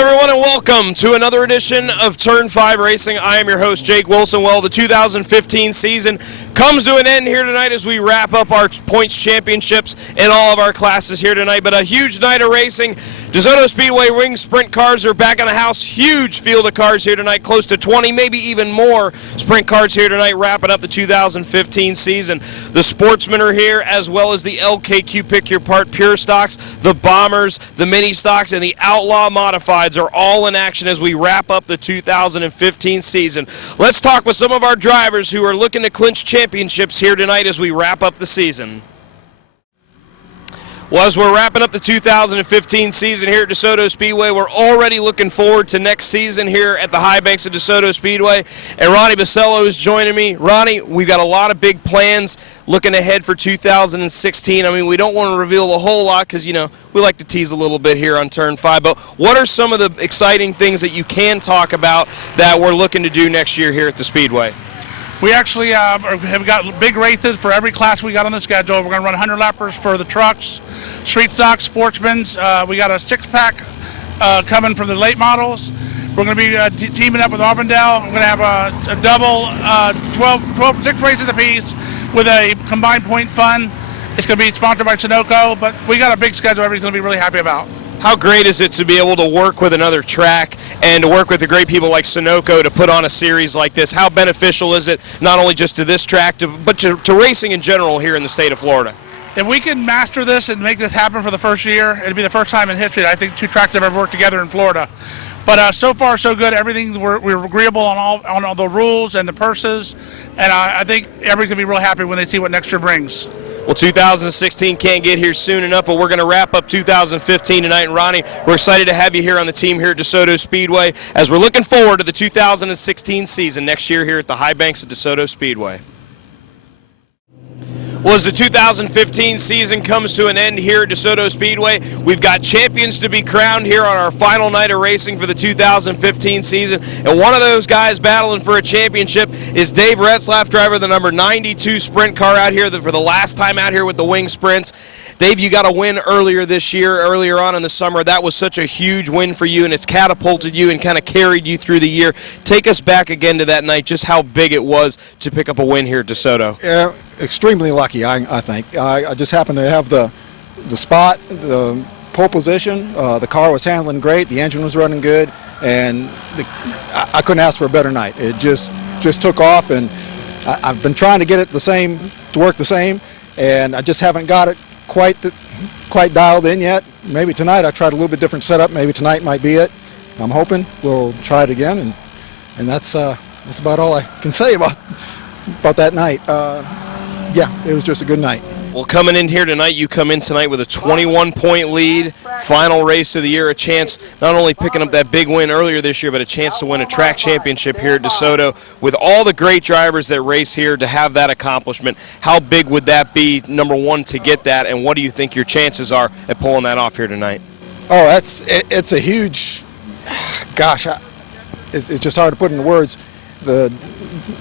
everyone, and welcome to another edition of Turn 5 Racing. I am your host, Jake Wilson. Well, the 2015 season comes to an end here tonight as we wrap up our points championships in all of our classes here tonight. But a huge night of racing. Desoto Speedway Ring Sprint cars are back in the house. Huge field of cars here tonight, close to 20, maybe even more sprint cars here tonight, wrapping up the 2015 season. The Sportsmen are here, as well as the LKQ Pick Your Part Pure Stocks, the Bombers, the Mini Stocks, and the Outlaw Modifieds are all in action as we wrap up the 2015 season. Let's talk with some of our drivers who are looking to clinch championships here tonight as we wrap up the season. Well, as we're wrapping up the 2015 season here at Desoto Speedway, we're already looking forward to next season here at the high banks of Desoto Speedway. And Ronnie Basello is joining me. Ronnie, we've got a lot of big plans looking ahead for 2016. I mean, we don't want to reveal a whole lot because, you know, we like to tease a little bit here on Turn 5. But what are some of the exciting things that you can talk about that we're looking to do next year here at the Speedway? We actually have got big races for every class we got on the schedule. We're going to run 100 lappers for the trucks, street stocks, sportsmen's. We got a six-pack coming from the late models. We're going to be teaming up with Auburndale. We're going to have a double 6 races apiece with a combined point fund. It's going to be sponsored by Sunoco, but we got a big schedule everybody's going to be really happy about. How great is it to be able to work with another track and to work with the great people like Sunoco to put on a series like this? How beneficial is it not only just to this track, but to racing in general here in the state of Florida? If we can master this and make this happen for the first year, it'll be the first time in history I think two tracks have ever worked together in Florida. But so far so good. Everything we're agreeable on all the rules and the purses, and I think everybody's gonna be real happy when they see what next year brings. Well, 2016 can't get here soon enough, but we're going to wrap up 2015 tonight. And Ronnie, we're excited to have you here on the team here at Desoto Speedway as we're looking forward to the 2016 season next year here at the high banks of Desoto Speedway. Well, as the 2015 season comes to an end here at Desoto Speedway, we've got champions to be crowned here on our final night of racing for the 2015 season. And one of those guys battling for a championship is Dave Retzlaff, driver of the number 92 sprint car out here for the last time out here with the Wing Sprints. Dave, you got a win earlier this year, earlier on in the summer. That was such a huge win for you, and it's catapulted you and kind of carried you through the year. Take us back again to that night, just how big it was to pick up a win here at DeSoto. Yeah, extremely lucky, I think. I just happened to have the spot, the pole position. The car was handling great, the engine was running good, and I couldn't ask for a better night. It just took off, and I've been trying to get it to work the same, and I just haven't got it quite dialed in yet. Maybe tonight I tried a little bit different setup. Maybe tonight might be it. I'm hoping we'll try it again, and that's about all I can say about that night. Yeah, it was just a good night. Well, coming in here tonight, you come in tonight with a 21-point lead, final race of the year, a chance not only picking up that big win earlier this year, but a chance to win a track championship here at DeSoto. With all the great drivers that race here, to have that accomplishment, how big would that be, number one, to get that, and what do you think your chances are at pulling that off here tonight? Oh, it's a huge, gosh, it's just hard to put into words.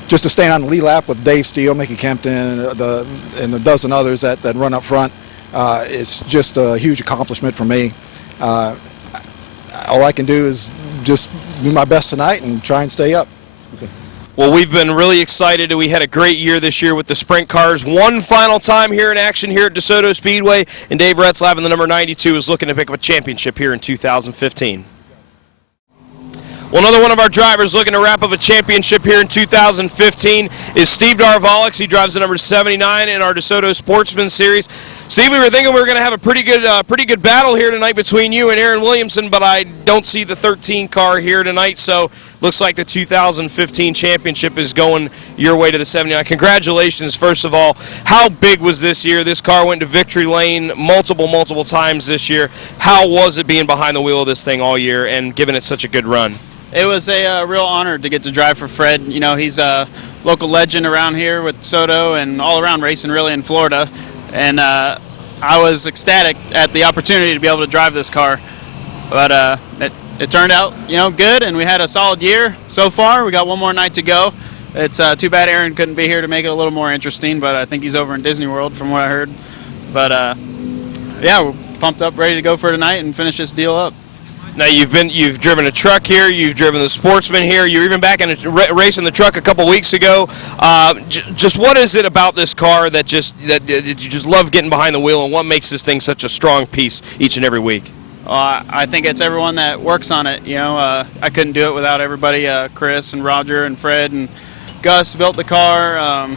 Just to stay on the lead lap with Dave Steele, Mickey Kempton, and the dozen others that run up front, it's just a huge accomplishment for me. All I can do is just do my best tonight and try and stay up. Okay. Well, we've been really excited. We had a great year this year with the sprint cars. One final time here in action here at DeSoto Speedway, and Dave Retzlaff in the number 92 is looking to pick up a championship here in 2015. Well, another one of our drivers looking to wrap up a championship here in 2015 is Steve Darvalix. He drives the number 79 in our DeSoto Sportsman Series. Steve, we were thinking we were going to have a pretty good battle here tonight between you and Aaron Williamson, but I don't see the 13 car here tonight, so looks like the 2015 championship is going your way to the 79. Congratulations, first of all. How big was this year? This car went to victory lane multiple times this year. How was it being behind the wheel of this thing all year and giving it such a good run? It was a real honor to get to drive for Fred. You know, he's a local legend around here with Soto and all around racing really in Florida. And I was ecstatic at the opportunity to be able to drive this car. But it turned out, you know, good, and we had a solid year so far. We got one more night to go. It's too bad Aaron couldn't be here to make it a little more interesting, but I think he's over in Disney World from what I heard. But yeah, we're pumped up, ready to go for tonight and finish this deal up. Now you've driven a truck here, you've driven the Sportsman here, you're even back in racing the truck a couple weeks ago. Just what is it about this car that you just love getting behind the wheel, and what makes this thing such a strong piece each and every week? I think it's everyone that works on it. I couldn't do it without everybody. Chris and Roger and Fred and Gus built the car.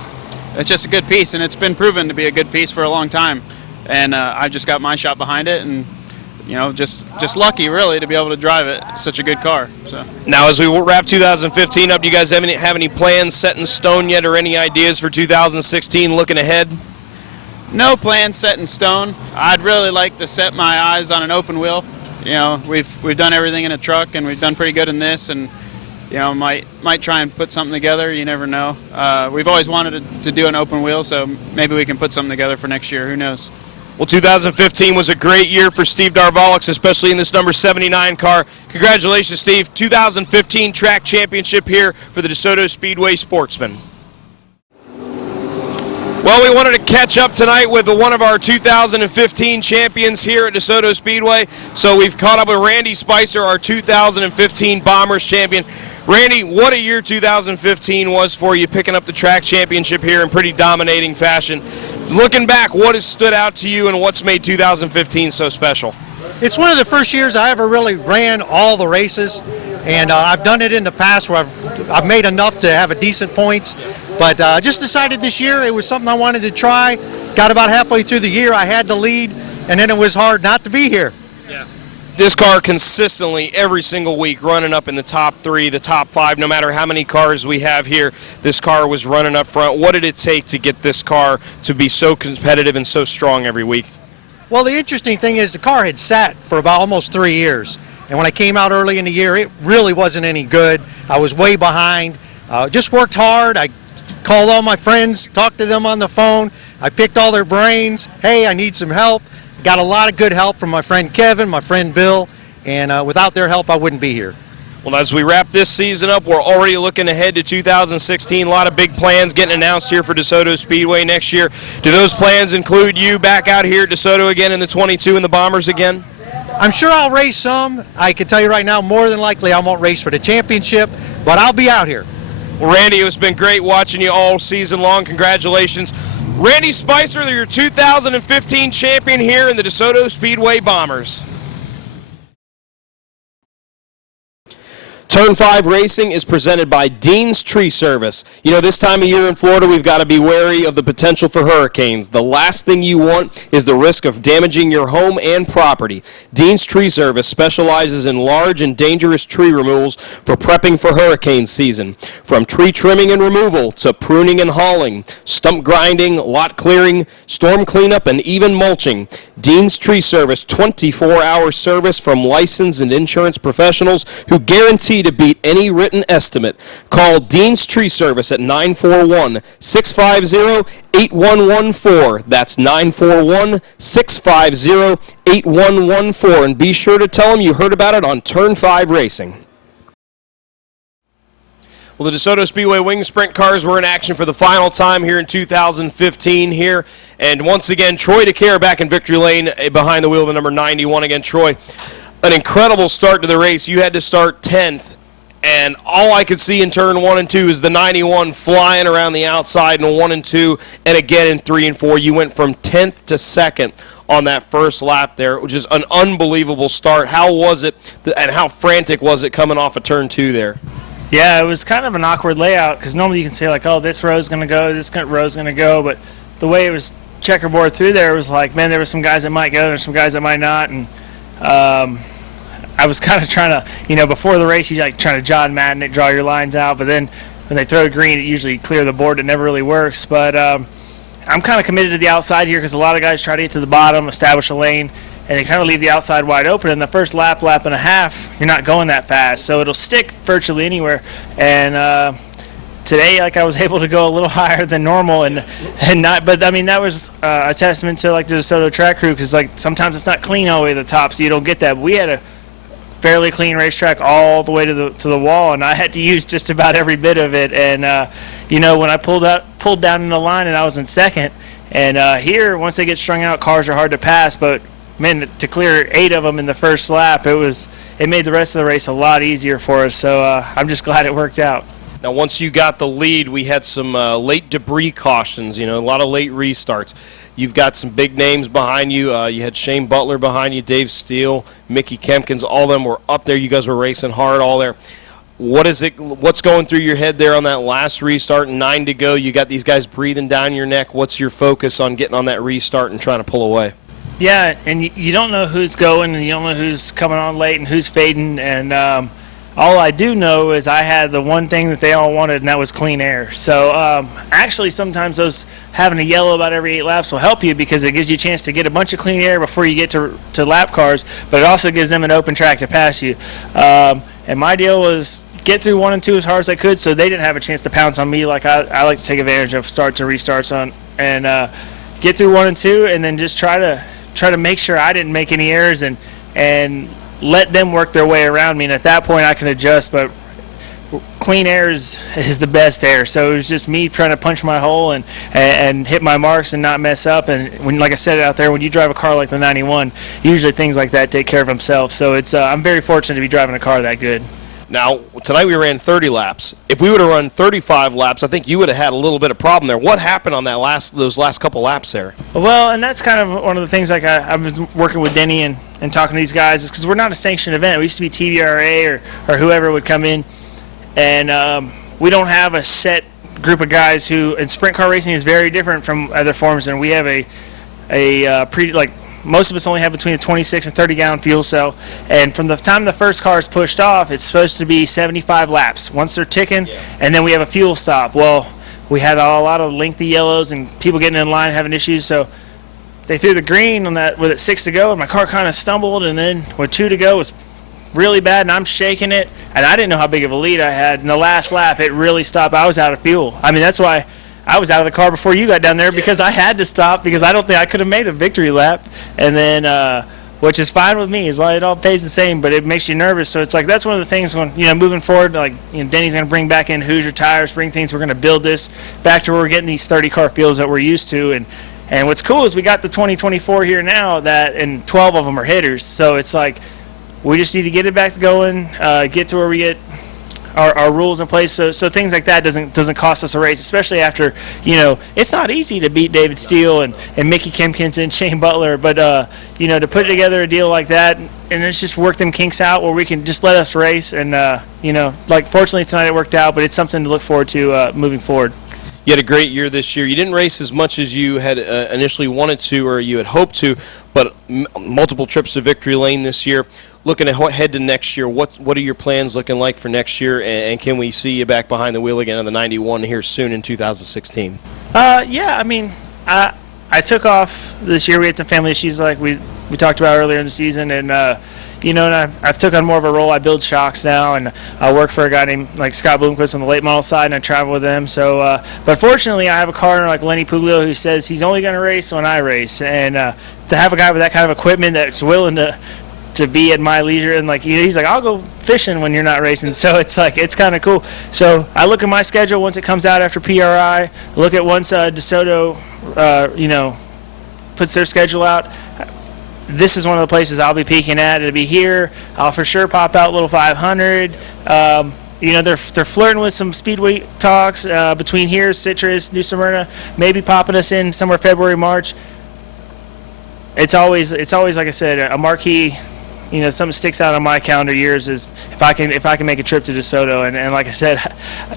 It's just a good piece, and it's been proven to be a good piece for a long time. And I just got my shot behind it, and just lucky really to be able to drive it. Such a good car. So now, as we wrap 2015 up, do you guys have any plans set in stone yet, or any ideas for 2016 looking ahead? No plans set in stone. I'd really like to set my eyes on an open wheel. We've done everything in a truck, and we've done pretty good in this, and might try and put something together. You never know. We've always wanted to do an open wheel, so maybe we can put something together for next year. Who knows? Well, 2015 was a great year for Steve Darvalix, especially in this number 79 car. Congratulations, Steve. 2015 track championship here for the Desoto Speedway Sportsman. Well, we wanted to catch up tonight with one of our 2015 champions here at Desoto Speedway. So we've caught up with Randy Spicer, our 2015 Bombers champion. Randy, what a year 2015 was for you, picking up the track championship here in pretty dominating fashion. Looking back, what has stood out to you and what's made 2015 so special? It's one of the first years I ever really ran all the races, and I've done it in the past where I've made enough to have a decent points, but just decided this year it was something I wanted to try. Got about halfway through the year, I had to lead, and then it was hard not to be here. Yeah. This car consistently every single week running up in the top 3, the top 5, no matter how many cars we have here, this car was running up front. What did it take to get this car to be so competitive and so strong every week? Well, the interesting thing is the car had sat for about almost 3 years, and when I came out early in the year, it really wasn't any good. I was way behind. Just worked hard. I called all my friends, talked to them on the phone. I picked all their brains. Hey, I need some help. Got a lot of good help from my friend Kevin, my friend Bill, and without their help, I wouldn't be here. Well, as we wrap this season up, we're already looking ahead to 2016. A lot of big plans getting announced here for Desoto Speedway next year. Do those plans include you back out here at Desoto again in the 22 and the Bombers again? I'm sure I'll race some. I can tell you right now, more than likely I won't race for the championship, but I'll be out here. Well, Randy, it's been great watching you all season long. Congratulations. Randy Spicer, your 2015 champion here in the Desoto Speedway Bombers. Turn 5 Racing is presented by Dean's Tree Service. This time of year in Florida, we've got to be wary of the potential for hurricanes. The last thing you want is the risk of damaging your home and property. Dean's Tree Service specializes in large and dangerous tree removals for prepping for hurricane season. From tree trimming and removal to pruning and hauling, stump grinding, lot clearing, storm cleanup, and even mulching. Dean's Tree Service, 24-hour service from licensed and insurance professionals who guarantee to beat any written estimate. Call Dean's Tree Service at 941-650-8114. That's 941-650-8114. And be sure to tell them you heard about it on Turn 5 Racing. Well, the Desoto Speedway Wing Sprint cars were in action for the final time here in 2015 here. And once again, Troy DeCare back in victory lane behind the wheel of the number 91 again. Troy, an incredible start to the race. You had to start 10th, and all I could see in turn 1 and 2 is the 91 flying around the outside in 1 and 2, and again in 3 and 4. You went from 10th to 2nd on that first lap there, which is an unbelievable start. How was it, and how frantic was it coming off of turn 2 there? Yeah, it was kind of an awkward layout because normally you can say like, oh, this row's going to go, this row's going to go, but the way it was checkerboard through there, it was like, man, there were some guys that might go, there's some guys that might not, and I was kind of trying to, before the race, you like trying to John Madden it, draw your lines out, but then when they throw green, it usually clear the board. It never really works, but I'm kind of committed to the outside here because a lot of guys try to get to the bottom, establish a lane, and they kind of leave the outside wide open. In the first lap and a half, you're not going that fast, so it'll stick virtually anywhere. And today, I was able to go a little higher than normal, and not. But I mean, that was a testament to the DeSoto track crew because sometimes it's not clean all the way to the top, so you don't get that. But we had a fairly clean racetrack all the way to the wall, and I had to use just about every bit of it. And when I pulled down in the line, and I was in second. And here, once they get strung out, cars are hard to pass. But man, to clear 8 of them in the first lap, it made the rest of the race a lot easier for us. So I'm just glad it worked out. Now, once you got the lead, we had some late debris cautions, a lot of late restarts. You've got some big names behind you. You had Shane Butler behind you, Dave Steele, Mickey Kempkins. All of them were up there. You guys were racing hard all there. What's going through your head there on that last restart? 9 to go. You got these guys breathing down your neck. What's your focus on getting on that restart and trying to pull away? Yeah, and you don't know who's going, and you don't know who's coming on late and who's fading. And all I do know is I had the one thing that they all wanted, and that was clean air. So actually, sometimes having a yellow about every 8 laps will help you because it gives you a chance to get a bunch of clean air before you get to lap cars, but it also gives them an open track to pass you. And my deal was get through 1 and 2 as hard as I could, so they didn't have a chance to pounce on me like I like to take advantage of starts and restarts on, and get through 1 and 2, and then just try to make sure I didn't make any errors and let them work their way around me. And at that point, I can adjust. But clean air is the best air. So it was just me trying to punch my hole and hit my marks and not mess up. And like I said out there, when you drive a car like the 91, usually things like that take care of themselves. So it's I'm very fortunate to be driving a car that good. Now, tonight we ran 30 laps. If we would have run 35 laps, I think you would have had a little bit of problem there. What happened on those last couple laps there? Well, and that's kind of one of the things I've been working with Denny and talking to these guys is because we're not a sanctioned event. We used to be TVRA or whoever would come in, and we don't have a set group of guys who, and sprint car racing is very different from other forms, and we have most of us only have between a 26 and 30 gallon fuel cell, and from the time the first car is pushed off, it's supposed to be 75 laps once they're ticking, and then we have a fuel stop. Well, we had a lot of lengthy yellows and people getting in line having issues, so they threw the green on that with 6 to go, and my car kind of stumbled, and then with 2 to go, it was really bad, and I'm shaking it, and I didn't know how big of a lead I had. In the last lap, it really stopped. I was out of fuel. I mean, that's why I was out of the car before you got down there because I had to stop because I don't think I could have made a victory lap. And then, which is fine with me. It's like it all pays the same, but it makes you nervous. So it's like that's one of the things when moving forward. Like Denny's going to bring back in Hoosier tires, bring things. We're going to build this back to where we're getting these 30 car fields that we're used to. And what's cool is we got the 2024 here now and 12 of them are hitters. So it's like we just need to get it back to going, get to where we get our rules in place, so things like that doesn't cost us a race, especially after it's not easy to beat David Steele and Mickey Kempkins and Shane Butler, but to put together a deal like that and it's just work them kinks out where we can just let us race and fortunately tonight it worked out, but it's something to look forward to moving forward. You had a great year this year. You didn't race as much as you had initially wanted to or you had hoped to, but multiple trips to victory lane this year. Looking ahead to next year, what are your plans looking like for next year, and can we see you back behind the wheel again on the 91 here soon in 2016? Yeah, I mean, I took off this year. We had some family issues like we talked about earlier in the season, and and I've took on more of a role. I build shocks now, and I work for a guy named Scott Bloomquist on the late model side, and I travel with them. So, but fortunately, I have a car like Lenny Puglio who says he's only going to race when I race, and to have a guy with that kind of equipment that's willing to be at my leisure and he's like, I'll go fishing when you're not racing. So it's kind of cool. So I look at my schedule once it comes out after PRI, look at once Desoto puts their schedule out. This is one of the places I'll be peaking at. It'll be here. I'll for sure pop out little 500. They're flirting with some speedway talks between here, Citrus, New Smyrna, maybe popping us in somewhere February, March. It's always like I said, a marquee. Something sticks out on my calendar years is if I can make a trip to DeSoto, and like I said,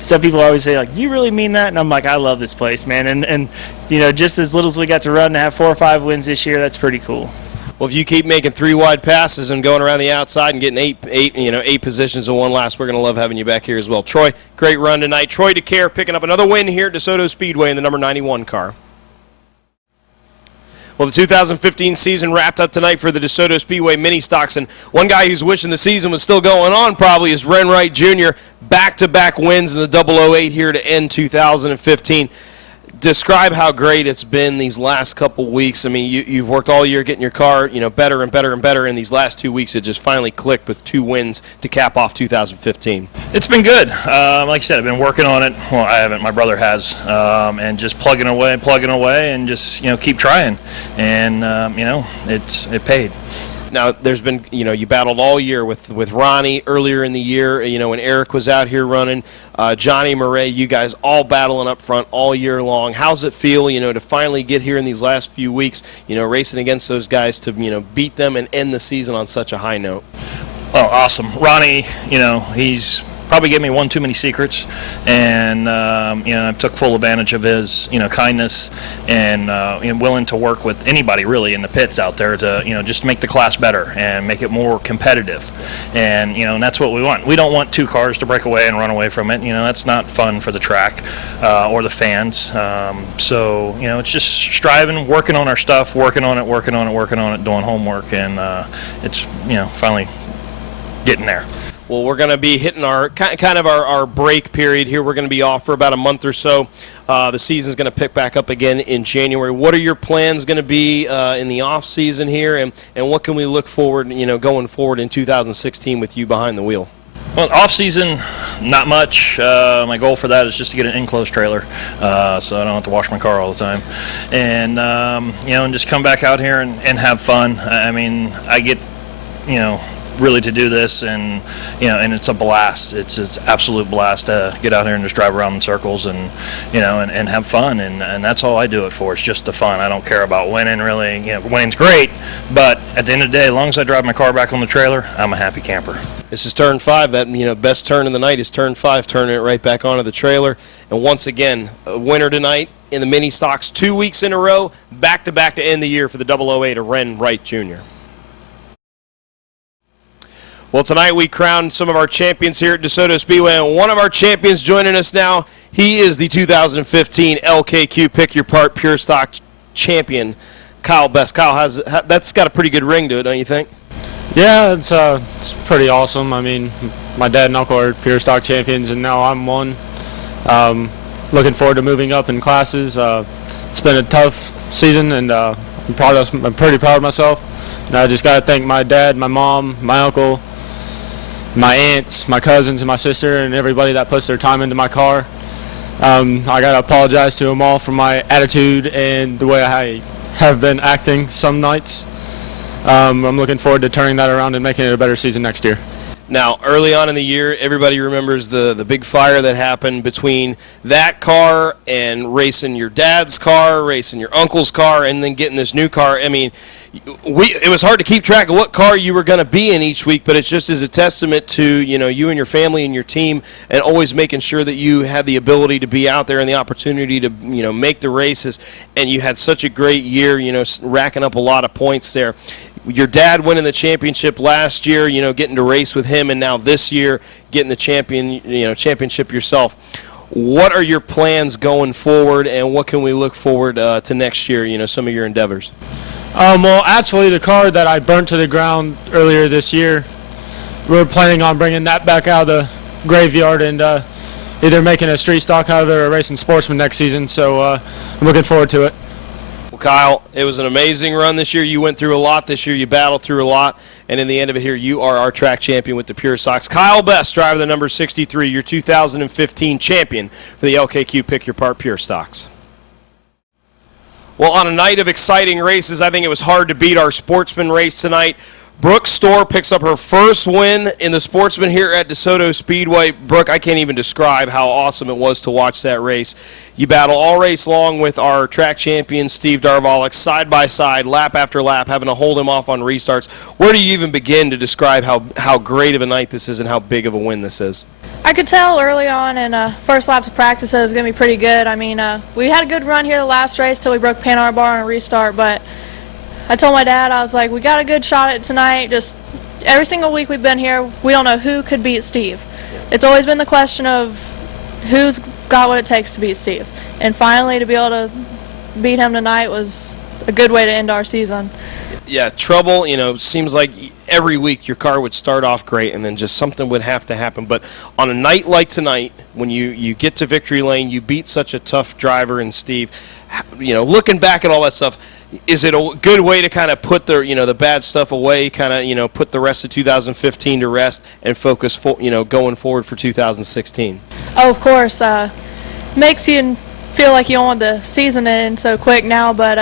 some people always say do you really mean that? And I'm like, I love this place, man, and just as little as we got to run to have 4 or 5 wins this year, that's pretty cool. Well, if you keep making 3 wide passes and going around the outside and getting eight positions in one last, we're going to love having you back here as well. Troy, great run tonight. Troy DeCare picking up another win here at DeSoto Speedway in the number 91 car. Well, the 2015 season wrapped up tonight for the DeSoto Speedway mini stocks, and one guy who's wishing the season was still going on probably is Ren Wright Jr. Back-to-back wins in the 008 here to end 2015. describe how great it's been these last couple weeks. I mean, you've worked all year getting your car, better and better and better. In these last 2 weeks, it just finally clicked with 2 wins to cap off 2015. It's been good. Like you said, I've been working on it. Well, I haven't. My brother has. And just plugging away, and just keep trying. And it paid. Now, there's been, you battled all year with Ronnie earlier in the year, when Eric was out here running, Johnny Murray, you guys all battling up front all year long. How's it feel, to finally get here in these last few weeks, racing against those guys to, beat them and end the season on such a high note? Oh, awesome. Ronnie, he's probably gave me one too many secrets, and I've took full advantage of his kindness and willing to work with anybody really in the pits out there to just make the class better and make it more competitive, and and that's what we want. We don't want 2 cars to break away and run away from it. That's not fun for the track or the fans. So it's just striving, working on our stuff, working on it, doing homework, and it's finally getting there. Well, we're going to be hitting our our break period here. We're going to be off for about a month or so. The season's going to pick back up again in January. What are your plans going to be in the off season here, and what can we look forward, going forward in 2016 with you behind the wheel? Well, off season, not much. My goal for that is just to get an enclosed trailer, so I don't have to wash my car all the time, and and just come back out here and have fun. I mean, I get really to do this, and and it's a blast. It's absolute blast to get out here and just drive around in circles and and have fun, and that's all I do it for. It's just the fun. I don't care about winning really. Winning's great, but at the end of the day, as long as I drive my car back on the trailer, I'm a happy camper. This is turn 5. That best turn of the night is turn 5, turning it right back onto the trailer. And once again, a winner tonight in the mini stocks, 2 weeks in a row, back to back to end the year for the 008 of Ren Wright Jr. Well, tonight we crowned some of our champions here at Desoto Speedway, and one of our champions joining us now, he is the 2015 LKQ Pick Your Part Pure Stock champion, Kyle Best. Kyle, that's got a pretty good ring to it, don't you think? Yeah, it's pretty awesome. I mean, my dad and uncle are Pure Stock champions, and now I'm one. Looking forward to moving up in classes. It's been a tough season, and I'm pretty proud of myself. And I just got to thank my dad, my mom, my uncle, my aunts, my cousins, and my sister, and everybody that puts their time into my car. I got to apologize to them all for my attitude and the way I have been acting some nights. I'm looking forward to turning that around and making it a better season next year. Now, early on in the year, everybody remembers the big fire that happened between that car and racing your dad's car, racing your uncle's car, and then getting this new car. I mean, it was hard to keep track of what car you were going to be in each week, but it's just as a testament to you and your family and your team, and always making sure that you had the ability to be out there and the opportunity to make the races. And you had such a great year, racking up a lot of points there. Your dad winning the championship last year, getting to race with him, and now this year getting the championship yourself. What are your plans going forward, and what can we look forward to next year? Some of your endeavors. Well, actually, the car that I burnt to the ground earlier this year, we're planning on bringing that back out of the graveyard and either making a street stock out of it or racing sportsman next season. So I'm looking forward to it. Well, Kyle, it was an amazing run this year. You went through a lot this year. You battled through a lot. And in the end of it here, you are our track champion with the Pure Stocks. Kyle Best, driver the number 63, your 2015 champion for the LKQ Pick Your Part Pure Stocks. Well, on a night of exciting races, I think it was hard to beat our sportsman race tonight. Brooke Storr picks up her first win in the sportsman here at DeSoto Speedway. Brooke, I can't even describe how awesome it was to watch that race. You battle all race long with our track champion, Steve Darvalik, side by side, lap after lap, having to hold him off on restarts. Where do you even begin to describe how great of a night this is and how big of a win this is? I could tell early on in first laps of practice that it was going to be pretty good. I mean, we had a good run here the last race till we broke Panhard bar on a restart, but I told my dad, I was like, we got a good shot at it tonight. Just every single week we've been here, we don't know who could beat Steve. It's always been the question of who's got what it takes to beat Steve. And finally to be able to beat him tonight was a good way to end our season. Yeah, trouble, seems like every week your car would start off great and then just something would have to happen. But on a night like tonight, when you get to victory lane, you beat such a tough driver in Steve, looking back at all that stuff, is it a good way to kind of put the bad stuff away, kind of, put the rest of 2015 to rest and focus, going forward for 2016? Oh, of course. Makes you feel like you don't want the season to end so quick now, but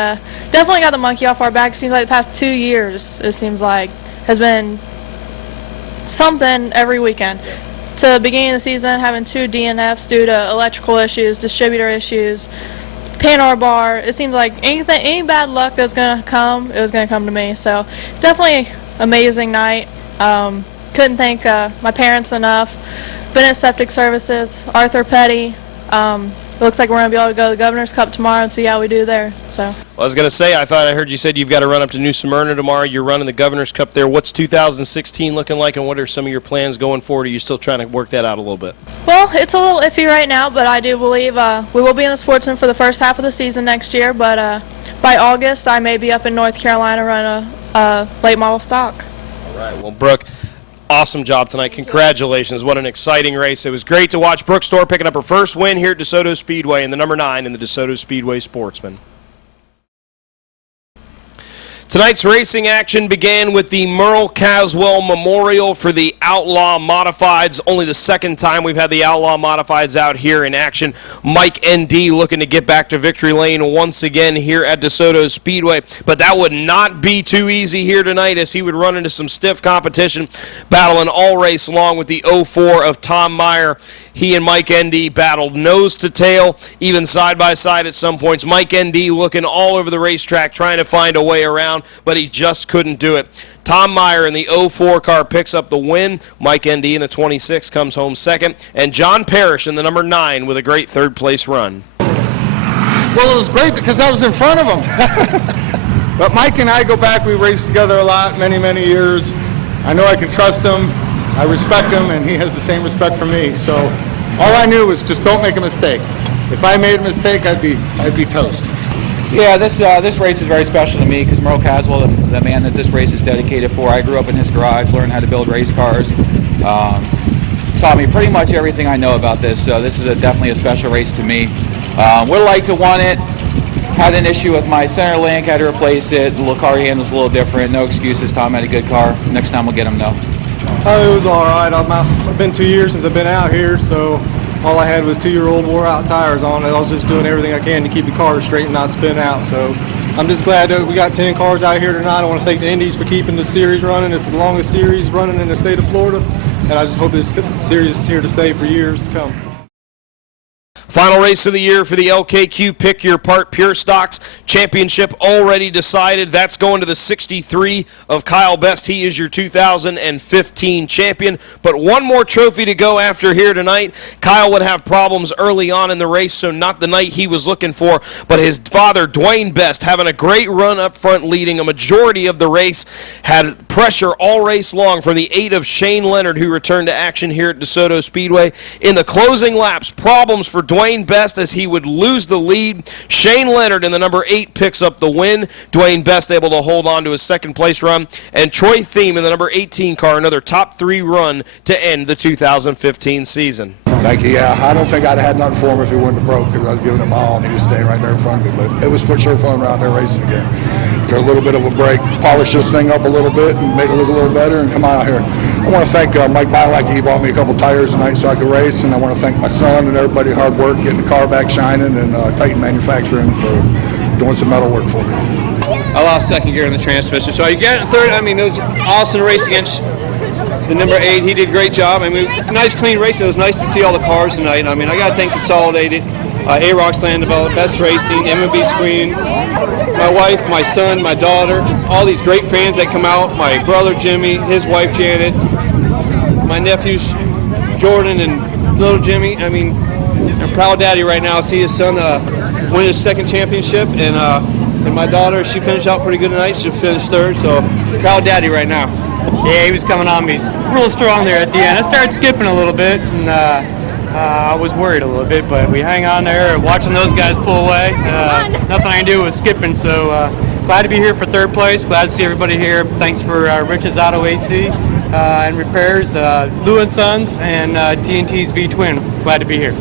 definitely got the monkey off our back. It seems like the past 2 years, it seems like, has been something every weekend. To the beginning of the season, having 2 DNFs due to electrical issues, distributor issues, Panhard bar. It seems like any bad luck that's going to come, it was going to come to me. So it's definitely an amazing night. Couldn't thank my parents enough. Bennett Septic Services, Arthur Petty. It looks like we're going to be able to go to the Governor's Cup tomorrow and see how we do there. So. Well, I was going to say, I heard you said you've got to run up to New Smyrna tomorrow. You're running the Governor's Cup there. What's 2016 looking like, and what are some of your plans going forward? Are you still trying to work that out a little bit? Well, it's a little iffy right now, but I do believe we will be in the Sportsman for the first half of the season next year. But by August, I may be up in North Carolina running a late model stock. All right. Well, Brooke, awesome job tonight. Congratulations. What an exciting race. It was great to watch Brooke Storr picking up her first win here at DeSoto Speedway and the number 9 in the DeSoto Speedway Sportsman. Tonight's racing action began with the Merle Caswell Memorial for the Outlaw Modifieds. Only the second time we've had the Outlaw Modifieds out here in action. Mike ND looking to get back to victory lane once again here at DeSoto Speedway. But that would not be too easy here tonight as he would run into some stiff competition, battling all race long with the 04 of Tom Meyer. He and Mike ND battled nose to tail, even side by side at some points. Mike ND looking all over the racetrack, trying to find a way around, but he just couldn't do it. Tom Meyer in the 04 car picks up the win. Mike ND in the 26 comes home second. And John Parrish in the number 9 with a great third-place run. Well, it was great because I was in front of him. But Mike and I go back. We raced together a lot, many, many years. I know I can trust him. I respect him, and he has the same respect for me. So all I knew was just don't make a mistake. If I made a mistake, I'd be toast. Yeah, this race is very special to me because Merle Caswell, the man that this race is dedicated for, I grew up in his garage, learned how to build race cars, taught me pretty much everything I know about this. So this is definitely a special race to me. Would have liked to won it. Had an issue with my center link, had to replace it. The little car handle's a little different. No excuses. Tom had a good car. Next time we'll get him though. It was all right. I've been 2 years since I've been out here, so all I had was 2-year-old wore-out tires on it. I was just doing everything I can to keep the car straight and not spin out. So I'm just glad that we got 10 cars out here tonight. I want to thank the Indies for keeping the series running. It's the longest series running in the state of Florida, and I just hope this series is here to stay for years to come. Final race of the year for the LKQ Pick Your Part Pure Stocks Championship already decided. That's going to the 63 of Kyle Best. He is your 2015 champion. But one more trophy to go after here tonight. Kyle would have problems early on in the race, so not the night he was looking for. But his father, Dwayne Best, having a great run up front, leading a majority of the race, had pressure all race long from the 8 of Shane Leonard, who returned to action here at DeSoto Speedway. In the closing laps, problems for Dwayne Best as he would lose the lead. Shane Leonard in the number 8 picks up the win. Dwayne Best able to hold on to his second place run. And Troy Thiem in the number 18 car, another top 3 run to end the 2015 season. Thank you. Yeah, I don't think I'd have had nothing for him if he wouldn't have broke because I was giving him my all and he was staying right there in front of me. But it was for sure fun around there racing again. After a little bit of a break, polish this thing up a little bit and make it look a little better and come out here. I want to thank Mike Bialacki. He bought me a couple tires tonight so I could race, and I want to thank my son and everybody hard work getting the car back shining, and Titan Manufacturing for doing some metal work for me. I lost second gear in the transmission, so I get third. I mean, it was an awesome race against the number 8. He did a great job. I mean, nice clean race. It was nice to see all the cars tonight. I mean, I got to thank Consolidated, A-Rocks Land Development, Best Racing, M&B Screen, my wife, my son, my daughter, all these great fans that come out, my brother Jimmy, his wife Janet, my nephews Jordan and little Jimmy. I mean, I'm proud daddy right now. See his son win his second championship, and my daughter, she finished out pretty good tonight. She finished third, so proud daddy right now. Yeah, he was coming on me real strong there at the end. I started skipping a little bit, and I was worried a little bit, but we hang on there, watching those guys pull away. Nothing I can do was skipping, so glad to be here for third place. Glad to see everybody here. Thanks for Rich's Auto AC and Repairs, Lou & Sons, and T&T's V-Twin. Glad to be here.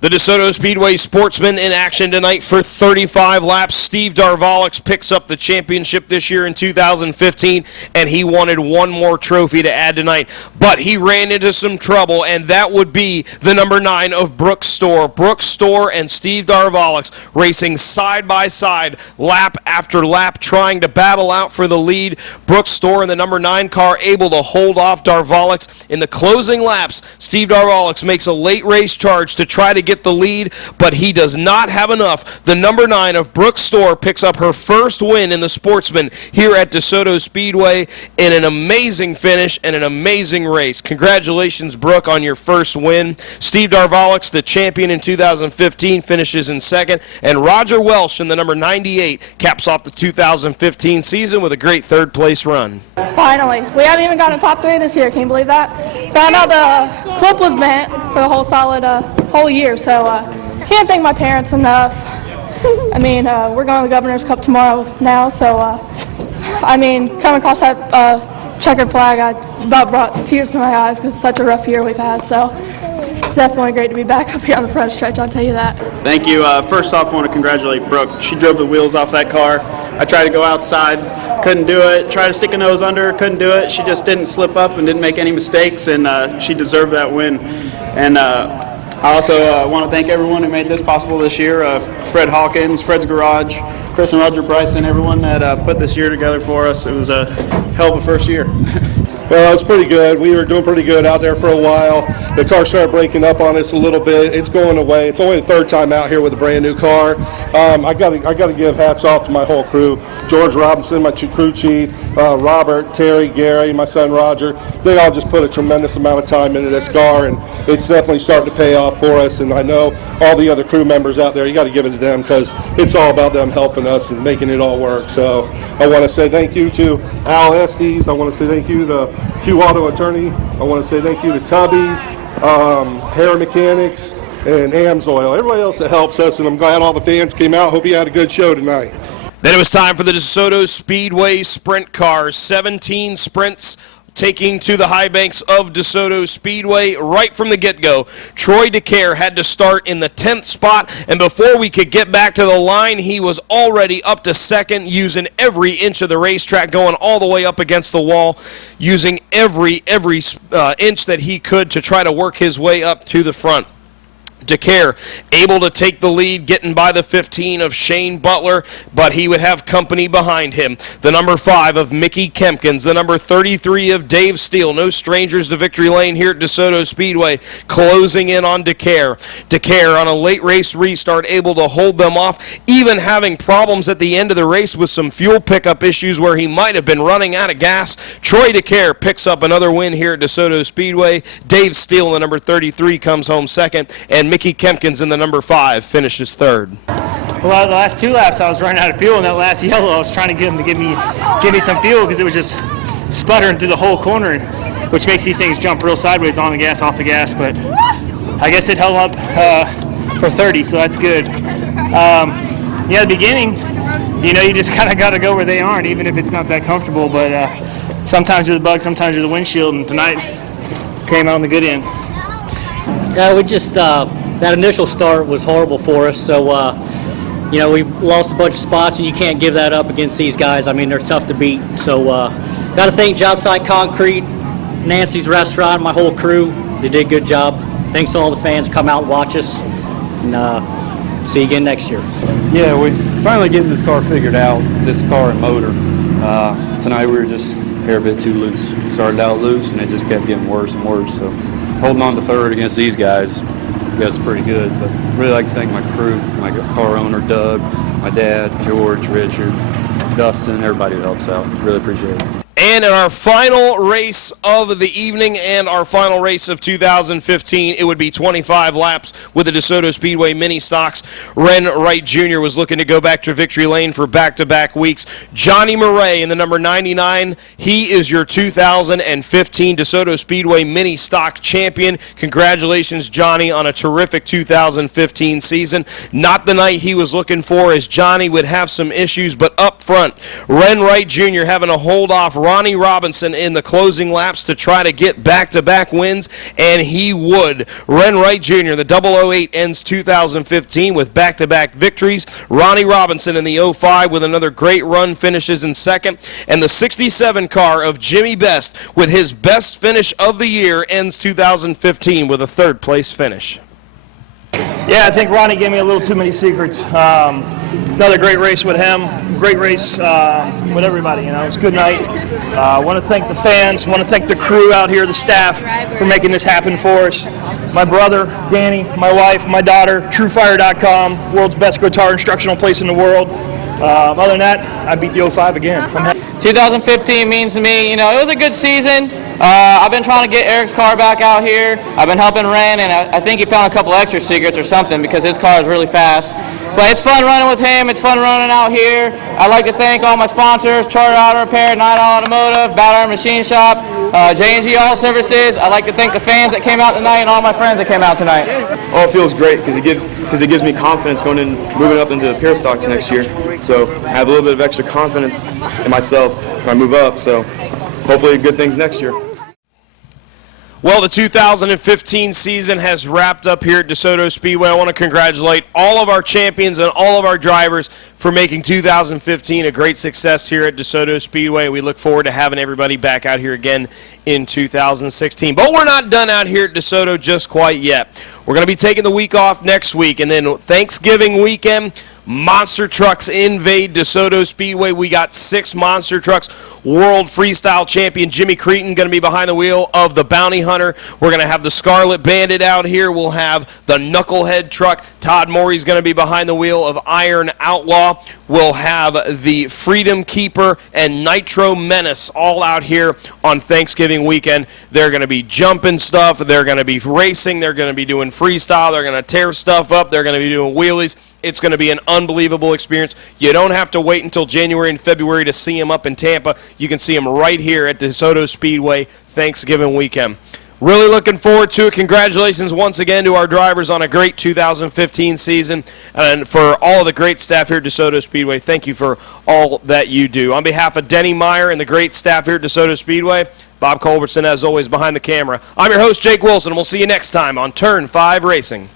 The DeSoto Speedway sportsman in action tonight for 35 laps. Steve Darvalix picks up the championship this year in 2015, and he wanted one more trophy to add tonight. But he ran into some trouble, and that would be the number 9 of Brooks Store. Brooks Store and Steve Darvalix racing side by side, lap after lap, trying to battle out for the lead. Brooks Store in the number 9 car able to hold off Darvalix. In the closing laps, Steve Darvalix makes a late race charge to try to get the lead, but he does not have enough. The number 9 of Brooks Store picks up her first win in the sportsman here at DeSoto Speedway in an amazing finish and an amazing race. Congratulations, Brooke, on your first win. Steve Darvalix, the champion in 2015, finishes in second, and Roger Welsh in the number 98 caps off the 2015 season with a great third-place run. Finally. We haven't even gotten a top 3 this year. Can you believe that? Found out the clip was bent for the whole whole year, so can't thank my parents enough. I mean, we're going to the Governor's Cup tomorrow now, so I mean, coming across that checkered flag, I about brought tears to my eyes because it's such a rough year we've had, so it's definitely great to be back up here on the front stretch, I'll tell you that. Thank you. First off, I want to congratulate Brooke. She drove the wheels off that car. I tried to go outside, couldn't do it. Tried to stick a nose under, couldn't do it. She just didn't slip up and didn't make any mistakes, and she deserved that win. And I also want to thank everyone who made this possible this year. Fred Hawkins, Fred's Garage, Chris and Roger Bryson, everyone that put this year together for us. It was a hell of a first year. Well, it was pretty good. We were doing pretty good out there for a while. The car started breaking up on us a little bit. It's going away. It's only the third time out here with a brand new car. I got to give hats off to my whole crew. George Robinson, my crew chief, Robert, Terry, Gary, my son Roger. They all just put a tremendous amount of time into this car, and it's definitely starting to pay off for us. And I know all the other crew members out there, you got to give it to them because it's all about them helping us and making it all work. So I want to say thank you to Al Estes. I want to say thank you to Q Auto Attorney. I want to say thank you to Tubby's, Hair Mechanics, and Amsoil. Everybody else that helps us, and I'm glad all the fans came out. Hope you had a good show tonight. Then it was time for the DeSoto Speedway Sprint Cars. 17 sprints taking to the high banks of DeSoto Speedway right from the get-go. Troy DeCare had to start in the 10th spot, and before we could get back to the line, he was already up to second, using every inch of the racetrack, going all the way up against the wall, using every inch that he could to try to work his way up to the front. DeCare able to take the lead, getting by the 15 of Shane Butler, but he would have company behind him. The number 5 of Mickey Kempkins, the number 33 of Dave Steele, no strangers to victory lane here at DeSoto Speedway, closing in on DeCare. DeCare on a late race restart able to hold them off, even having problems at the end of the race with some fuel pickup issues where he might have been running out of gas. Troy DeCare picks up another win here at DeSoto Speedway. Dave Steele, the number 33, comes home second, and Mickey Kempkins in the number 5 finishes third. Well, the last 2 laps I was running out of fuel, and that last yellow I was trying to get him to give me some fuel because it was just sputtering through the whole corner, which makes these things jump real sideways, on the gas, off the gas. But I guess it held up for 30, so that's good. The beginning, you just kind of got to go where they aren't, even if it's not that comfortable. But sometimes you're the bug, sometimes you're the windshield, and tonight came out on the good end. Yeah, we just that initial start was horrible for us. So we lost a bunch of spots, and you can't give that up against these guys. I mean, they're tough to beat. So got to thank Job Site Concrete, Nancy's Restaurant, my whole crew. They did a good job. Thanks to all the fans come out and watch us, and see you again next year. Yeah, we finally getting this car figured out, this car and motor. Tonight we were just a hair bit too loose. Started out loose, and it just kept getting worse and worse. So holding on to third against these guys, you guys are pretty good. But really like to thank my crew, my car owner, Doug, my dad, George, Richard, Dustin, everybody who helps out. Really appreciate it. And in our final race of the evening and our final race of 2015, it would be 25 laps with the DeSoto Speedway Mini Stocks. Ren Wright Jr. was looking to go back to victory lane for back-to-back weeks. Johnny Murray in the number 99, he is your 2015 DeSoto Speedway Mini Stock champion. Congratulations, Johnny, on a terrific 2015 season. Not the night he was looking for, as Johnny would have some issues, but up front, Ren Wright Jr. having to hold off Ronnie Robinson in the closing laps to try to get back-to-back wins, and he would. Ren Wright Jr., the 008, ends 2015 with back-to-back victories. Ronnie Robinson in the 05 with another great run, finishes in second. And the 67 car of Jimmy Best, with his best finish of the year, ends 2015 with a third-place finish. Yeah, I think Ronnie gave me a little too many secrets. Another great race with him, great race with everybody. You know, it was a good night. I want to thank the fans, want to thank the crew out here, the staff, for making this happen for us. My brother, Danny, my wife, my daughter, TrueFire.com, world's best guitar instructional place in the world. Other than that, I beat the 05 again. 2015 means to me, you know, it was a good season. I've been trying to get Eric's car back out here. I've been helping Ren, and I think he found a couple extra secrets or something because his car is really fast. But it's fun running with him. It's fun running out here. I'd like to thank all my sponsors, Charter Auto Repair, Night Automotive, Battle Iron Machine Shop, J&G All Services. I'd like to thank the fans that came out tonight and all my friends that came out tonight. Oh, it feels great because it gives me confidence moving up into the pure stocks next year. So I have a little bit of extra confidence in myself when I move up. So hopefully good things next year. Well, the 2015 season has wrapped up here at DeSoto Speedway. I want to congratulate all of our champions and all of our drivers for making 2015 a great success here at DeSoto Speedway. We look forward to having everybody back out here again in 2016. But we're not done out here at DeSoto just quite yet. We're going to be taking the week off next week, and then Thanksgiving weekend, monster trucks invade DeSoto Speedway. We got 6 monster trucks. World Freestyle Champion Jimmy Cretin going to be behind the wheel of the Bounty Hunter. We're going to have the Scarlet Bandit out here. We'll have the Knucklehead truck. Todd Morey's going to be behind the wheel of Iron Outlaw. We'll have the Freedom Keeper and Nitro Menace all out here on Thanksgiving weekend. They're going to be jumping stuff. They're going to be racing. They're going to be doing freestyle. They're going to tear stuff up. They're going to be doing wheelies. It's going to be an unbelievable experience. You don't have to wait until January and February to see them up in Tampa. You can see them right here at DeSoto Speedway Thanksgiving weekend. Really looking forward to it. Congratulations once again to our drivers on a great 2015 season. And for all of the great staff here at DeSoto Speedway, thank you for all that you do. On behalf of Denny Meyer and the great staff here at DeSoto Speedway, Bob Culbertson, as always, behind the camera. I'm your host, Jake Wilson, and we'll see you next time on Turn 5 Racing.